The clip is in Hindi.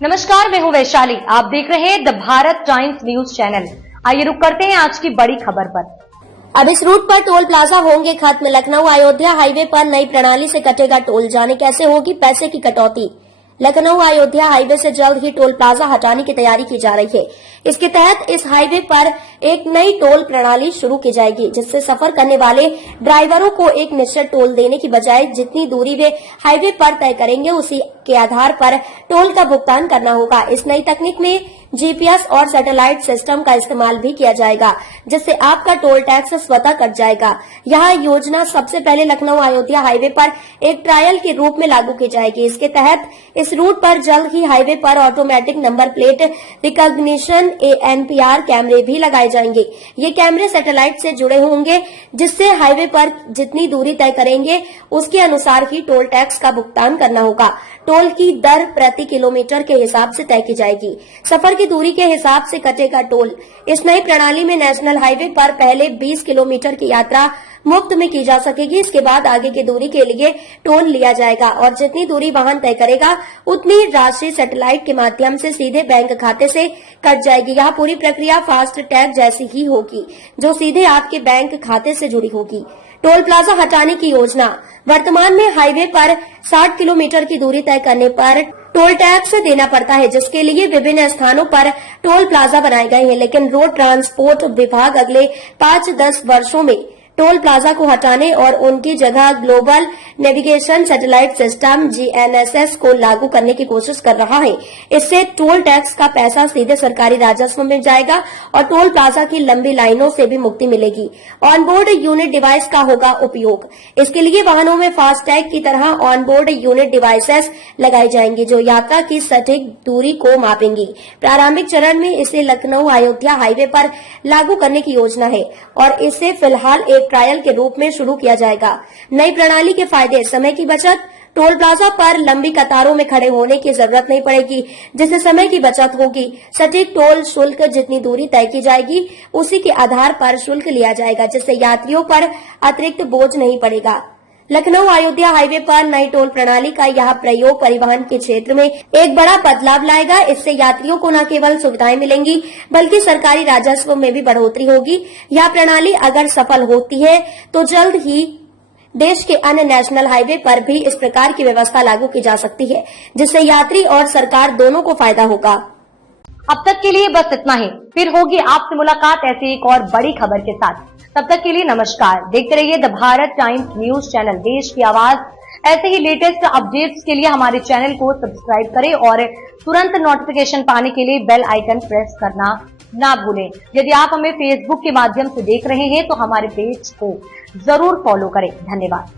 नमस्कार, मैं हूं वैशाली। आप देख रहे हैं the Bharat times news channel. आइए रुक करते हैं आज की बड़ी खबर पर। अब इस रूट पर टोल प्लाजा होंगे खत्म। लखनऊ अयोध्या हाईवे पर नई प्रणाली से कटेगा टोल। जाने कैसे होगी पैसे की कटौती। लखनऊ अयोध्या हाईवे से जल्द ही टोल प्लाजा हटाने की तैयारी की जा रही है। इसके तहत इस हाईवे पर एक नई टोल प्रणाली शुरू की जाएगी, जिससे सफर करने वाले ड्राइवरों को एक निश्चित टोल देने की बजाय जितनी दूरी वे हाईवे पर तय करेंगे उसी के आधार पर टोल का भुगतान करना होगा। इस नई तकनीक में जीपीएस और सैटेलाइट सिस्टम का इस्तेमाल भी किया जाएगा, जिससे आपका टोल टैक्स स्वतः कट जाएगा। यह योजना सबसे पहले लखनऊ अयोध्या हाईवे पर एक ट्रायल के रूप में लागू की जाएगी। इसके तहत इस रूट पर जल्द ही हाईवे पर automatic number plate recognition ANPR कैमरे भी लगाए जाएंगे। ये कैमरे सैटेलाइट से जुड़े होंगे, जिससे हाईवे पर जितनी दूरी तय करेंगे उसके अनुसार ही टोल टैक्स का भुगतान करना होगा। टोल की दर प्रति किलोमीटर के हिसाब से तय की जाएगी। सफर की दूरी के हिसाब से कटेगा टोल। इस नई प्रणाली में नेशनल हाईवे पर पहले 20 किलोमीटर की यात्रा मुफ्त में की जा सकेगी। इसके बाद आगे की दूरी के लिए टोल लिया जाएगा और जितनी दूरी वाहन तय करेगा उतनी राशि सैटेलाइट के माध्यम से सीधे बैंक खाते से कट जाएगी। यह पूरी प्रक्रिया फास्ट टैग जैसी ही होगी, जो सीधे आपके बैंक खाते से जुड़ी होगी। टोल प्लाजा हटाने की योजना। वर्तमान में हाईवे पर 60 किलोमीटर की दूरी तय करने पर टोल टैक्स देना पड़ता है, जिसके लिए विभिन्न स्थानों पर टोल प्लाजा बनाए गए हैं। लेकिन रोड ट्रांसपोर्ट विभाग अगले 5-10 वर्षों में टोल प्लाजा को हटाने और उनकी जगह global navigation satellite system GNSS को लागू करने की कोशिश कर रहा है। इससे टोल टैक्स का पैसा सीधे सरकारी राजस्व में जाएगा और टोल प्लाजा की लंबी लाइनों से भी मुक्ति मिलेगी। ऑनबोर्ड यूनिट डिवाइस का होगा उपयोग। इसके लिए वाहनों में फास्टैग की तरह ऑनबोर्ड यूनिट डिवाइसेस लगाई जाएंगी, जो यात्रा की सटीक दूरी को मापेंगी। प्रारंभिक चरण में इसे लखनऊ अयोध्या हाईवे पर लागू करने की योजना है और इसे फिलहाल एक ट्रायल के रूप में शुरू किया जाएगा। नई प्रणाली के फायदे: समय की बचत। टोल प्लाजा पर लंबी कतारों में खड़े होने की जरूरत नहीं पड़ेगी, जिससे समय की बचत होगी। सटीक टोल शुल्क। जितनी दूरी तय की जाएगी उसी के आधार पर शुल्क लिया जाएगा, जिससे यात्रियों पर अतिरिक्त बोझ नहीं पड़ेगा। लखनऊ अयोध्या हाईवे पर नई टोल प्रणाली का यह प्रयोग परिवहन के क्षेत्र में एक बड़ा बदलाव लाएगा। इससे यात्रियों को न केवल सुविधाएं मिलेंगी, बल्कि सरकारी राजस्व में भी बढ़ोतरी होगी। यह प्रणाली अगर सफल होती है तो जल्द ही देश के अन्य नेशनल हाईवे पर भी इस प्रकार की व्यवस्था लागू की जा सकती है, जिससे यात्री और सरकार दोनों को फायदा होगा। अब तक के लिए बस इतना ही। फिर होगी आपसे मुलाकात ऐसी एक और बड़ी खबर के साथ। तब तक के लिए नमस्कार। देखते रहिए the Bharat times news channel, देश की आवाज। ऐसे ही लेटेस्ट अपडेट्स के लिए हमारे चैनल को सब्सक्राइब करें और तुरंत नोटिफिकेशन पाने के लिए बेल आइकन प्रेस करना ना भूलें। यदि आप हमें फेसबुक के माध्यम से देख रहे हैं तो हमारे पेज को जरूर फॉलो करें। धन्यवाद।